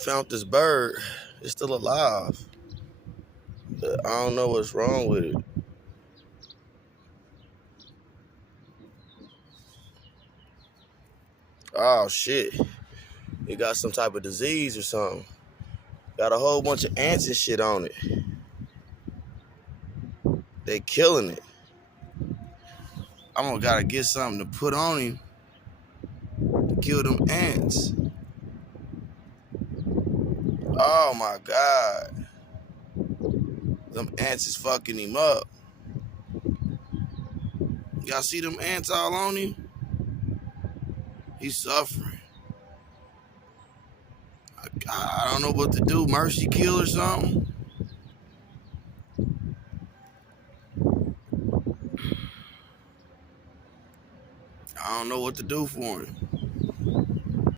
found this bird. It's still alive. But I don't know what's wrong with it. Oh shit. It got some type of disease or something. Got a whole bunch of ants and shit on it. They killing it. I'm gonna gotta get something to put on him to kill them ants. Oh my god. Them ants is fucking him up. Y'all see them ants all on him? He's suffering. I don't know what to do. Mercy kill or something? I don't know what to do for him.